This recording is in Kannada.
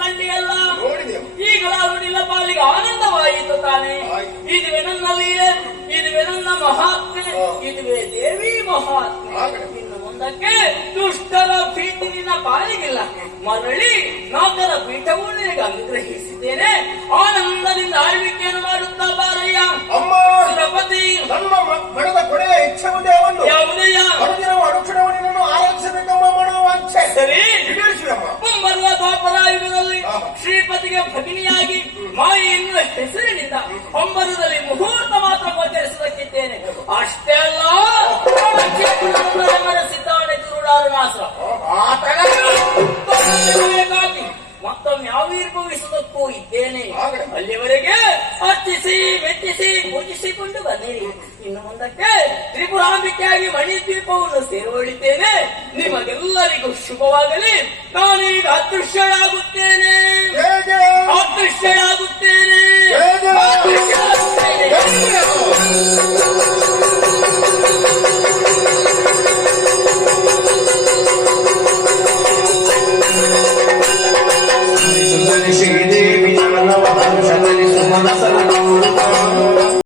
ಕಂಡಿಯಲ್ಲ ಈಗಲ ನಿನ್ನ ಪಾಲಿಗೆ ಆನಂದವಾಯಿತು ತಾನೆ. ಇದುವೆ ನನ್ನಲ್ಲಿಯೇ, ಇದುವೆ ನನ್ನ ಮಹಾತ್ಮೆ, ಇದುವೆ ದೇವಿ ಮಹಾತ್ಮೆ. ಇನ್ನು ಮುಂದಕ್ಕೆ ದುಷ್ಟರ ಪ್ರೀತಿ ನಿನ್ನ ಪಾಲಿಗಿಲ್ಲ. ಮರಳಿ ನಾಗರ ಪೀಠವು ನಿನಗೆ ಅನುಗ್ರಹಿಸಿದ್ದೇನೆ. ಆನಂದದಿಂದ ಆಳ್ವಿಕೆಯನ್ನು ಮಾಡುತ್ತಾ ಬಾರಯ್ಯ. ಸುರಪತಿ ನನ್ನ ಮನದ ಕೊನೆಯ ಇಚ್ಛೆ ಒಂದೇ ಒಂದು, ಯಾವುದಯ್ಯ? ಮರುದಿನವೂ ಅನುಕ್ಷಣವು ನಿನ್ನನ್ನು ಆರಾಧಿಸಬೇಕೆಂಬ ಮನೋವಾಂಛೆ. ಸರಿ, ಈಡೇರಿಸುವಮ್ಮ. ಮುಂಬರುವ ದ್ವಾಪರಾಯುಗದಲ್ಲಿ ಶ್ರೀಪತಿಗೆ ಭಗಿನಿಯಾಗಿ ಮಾಯಿ ಎನ್ನುವ ಹೆಸರಿನಿಂದ ಅಂಬರದಲ್ಲಿ ಮುಹೂರ್ತ ಮಾತ್ರ ಗೋಚರಿಸುವುದಕ್ಕಿದ್ದೇನೆ. ಅಷ್ಟೇ ಅಲ್ಲ, ಮನಸ್ಸಿದ್ದಾನೆ ದುರುಡಾರುಣಾಸ ಮತ್ತೊಮ್ಮೆ ಆವಿರ್ಭವಿಸುವುದಕ್ಕೂ ಇದ್ದೇನೆ. ಅಲ್ಲಿವರೆಗೆ ಅರ್ಚಿಸಿ ಮೆಚ್ಚಿಸಿ ಪೂಜಿಸಿಕೊಂಡು ಬನ್ನಿರಿ. ಇನ್ನು ಮುಂದಕ್ಕೆ ತ್ರಿಪುರಾಂಬಿಕೆಯಾಗಿ ಮಣಿದ್ವೀಪವನ್ನು ಸೇರಿಕೊಳ್ಳಿದ್ದೇನೆ. ನಿಮಗೆಲ್ಲರಿಗೂ ಶುಭವಾಗಲಿ. ನಾನೀಗ ಅದೃಶ್ಯಳಾಗುತ್ತೇನೆ, ಅದೃಶ್ಯಳಾಗುತ್ತೇನೆ, ಸುಂದರಿ